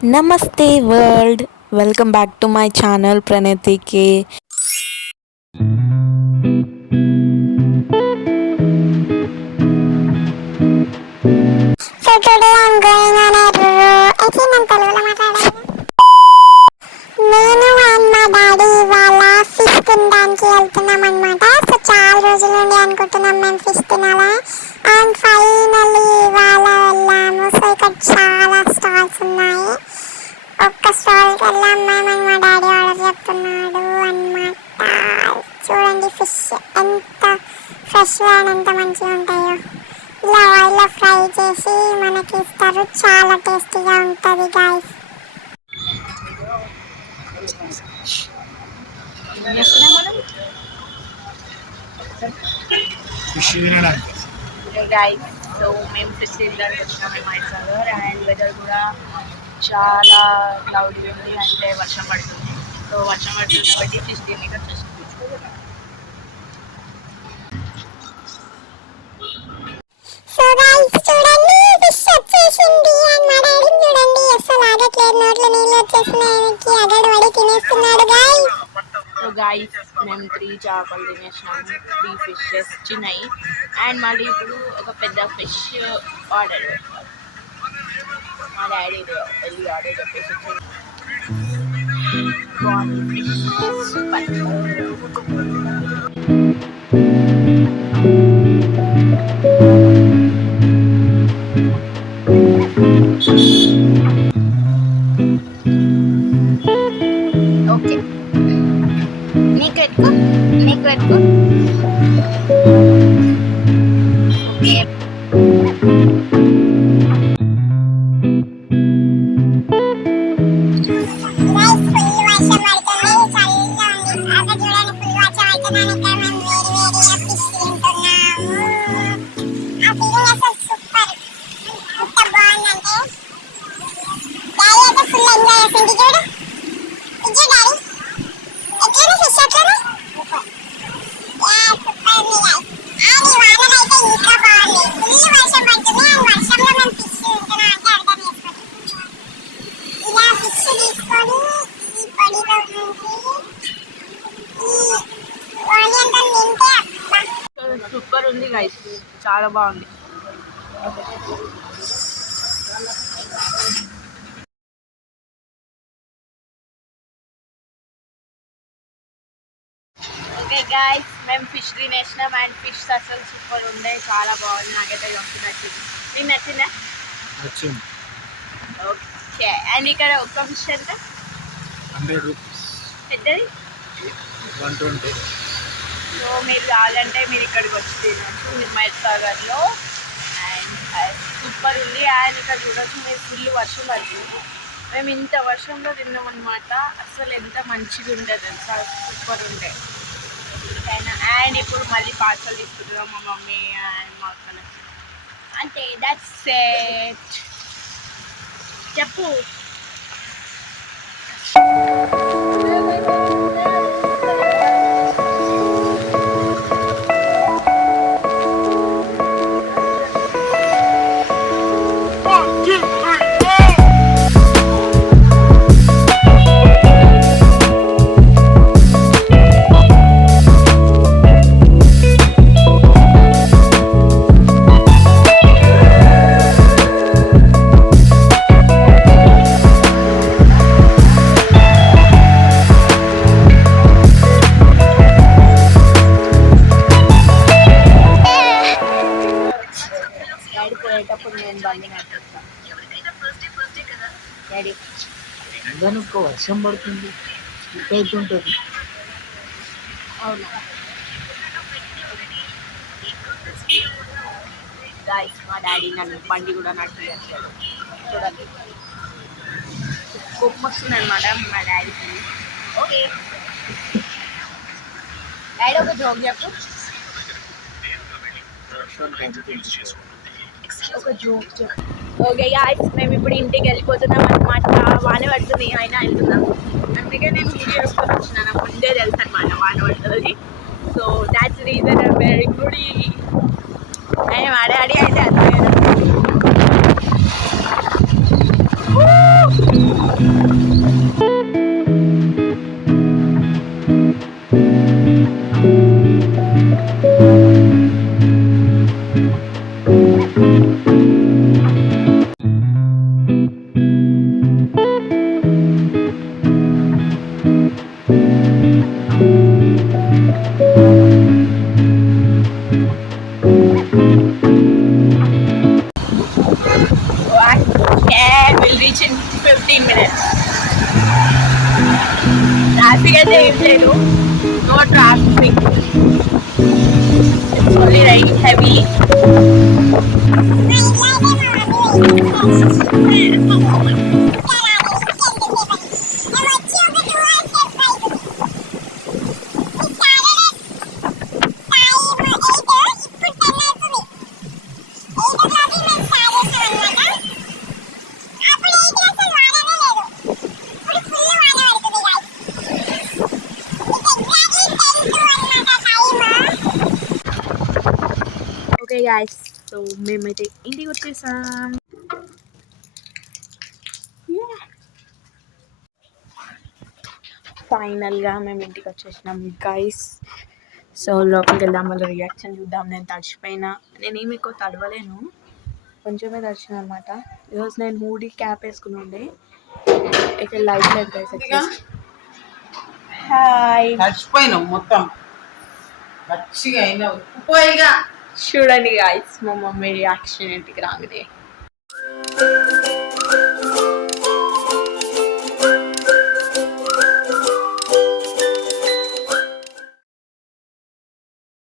Namaste world. Welcome back to my channel Pranati K. So today I'm going on a అయితే నేను తెలుగులో మాట్లాడాలి. నేను అండ్ మా డాడీ ఇవాళ ఫిష్ తినడానికి వెళ్తున్నాం అనమాట. సో చాలా రోజుల నుండి అనుకుంటున్నాం మేము ఫిష్ తినాలా అండ్ ఫైనల్లీ ఇవాళ వెళ్ళాము. సో ఇక్కడ చాలా స్టాల్స్ ఉన్నాయి. ఒక్క స్టాల్కి వెళ్ళాం మేము అండ్ మా డాడీ ఆర్డర్ చెప్తున్నాడు అనమాట. చూడండి ఫిష్ ఎంత ఫ్రెష్గా అండ్ ఎంత మంచిగా ఉంటాయో. ఇలా ఆయిల్లో ఫ్రై చేసి మనకి ఇస్తారు. చాలా టేస్టీగా ఉంటుంది గైస్. గైస్ సో మేము ఫిష్ తినడానికి వచ్చినాము మైసాగర్ అండ్ వెదర్ కూడా చాలా క్లౌడీ ఉంది, అంటే వర్షం పడుతుంది. సో వర్షం పడుతుంది కాబట్టి ఫిష్ తిని వచ్చేసి సో గైస్ చూడండి ఫిష్ వచ్చేసింది అండ్ మా డాడీ చూడండి అసలు ఆగట్లేదు, నోట్లో నీళ్ళు వచ్చేసినాయకి అగడు పడి తినేస్తున్నాడు గైస్. సో గైస్ మేము 3 చేపలు తినేసినాము, 3 ఫిషెస్ చిన్నవి అండ్ మళ్ళీ ఇప్పుడు ఒక పెద్ద ఫిష్ ఆర్డర్ పెట్టాలి. మా డాడీ వెళ్ళి ఆర్డర్ చెప్పేసి ఓకే నీకు పెట్టుకో ఓకే. సూపర్ ఉంది గైస్, చాలా బాగుంది. ఓకే గైస్ మేము ఫిష్ తినేసినాం అండ్ ఫిష్ అసలు సూపర్ ఉండే, చాలా బాగుంది. నాకైతే నచ్చింది. మీకు నచ్చిందా? ఓకే అండ్ ఇక్కడ ఒక్క ఫిష్ ఎంత? 100 రూపీస్. పెద్దది 120. సో మీరు కావాలంటే మీరు ఇక్కడికి వచ్చి తినచ్చు హిమాయత్సాగర్లో. అండ్ సూపర్ ఉంది. అండ్ ఇక్కడ చూడవచ్చు మీరు ఫుల్ వర్షం పడుతుంది. మేము ఇంత వర్షంలో తిన్నాం అనమాట. అసలు ఎంత మంచిగా ఉండేది తెలుసా, సూపర్ ఉండే. అండ్ ఇప్పుడు మళ్ళీ పార్సల్ తీసుకుంటున్నాం మా మమ్మీ అండ్ మా అక్క. అంటే దట్స్ ఇట్. చెప్పు. ఒక్క వర్షం పడుతుంది, స్లిప్ అవుతుంటుంది. అవునా గాయస్, మా డాడీ నన్ను బండి కూడా నడిపించాడు. చూడండి కోపం వస్తుంది అనమాట మా డాడీకి. ఓకే డాడీ ఒక జోక్ చెప్పు. ఒక జోక్ చెప్పు. ఓకే గాయస్ మేము ఇప్పుడు ఇంటికి వెళ్ళిపోతున్నాం అనమాట. వాన పడుతుంది అయినా వెళ్తున్నాం. అందుకే నేను వీడియో తీసుకొని వచ్చినాను. ముందే తెలుసు అనమాట వాన పడుతుంది. So that's reason I'm very good. ఆయన మా డాడీ అయితే అర్థం We'll reach in 15 minutes. Traffic అయితే ఏం లేదు. No traffic. It's only like heavy. Okay guys, so మేమైతే ఇంటికి వచ్చేసాం. ఫైనల్గా మేము ఇంటికి వచ్చేసినాం గైస్. సో లోపలికి వెళ్దాం, వాళ్ళ రియాక్షన్ చూద్దాం. నేను తడిచిపోయినా, నేనేమి ఎక్కువ తడవలేను, కొంచెమే తడిచిన అనమాట. ఈరోజు నేను మూడీ క్యాప్ వేసుకుని ఉండే, ఇక్కడ లైట్ లేదు గైస్. హాయ్, తడిచిపోయినావు మొత్తం, మంచిగా అయినావు. పోయిగా చూడండి గాయస్ మా మమ్మీ రియాక్షన్ ఇంటికి రాగానే.